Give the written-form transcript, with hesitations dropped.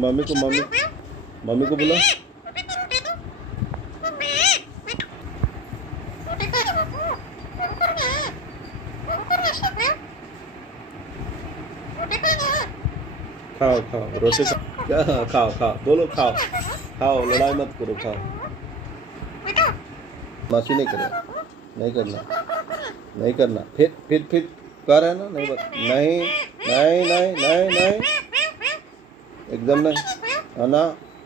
Mummy को mummy को बोलो। खाओ खाओ रोटी खाओ। क्या खाओ खाओ बोलो खाओ खाओ, लड़ाई मत करो, खाओ। माफी नहीं करो, नहीं करना, नहीं करना। फिर कर है ना, नहीं नहीं नहीं नहीं नहीं नहीं, एकदम नहीं, है ना।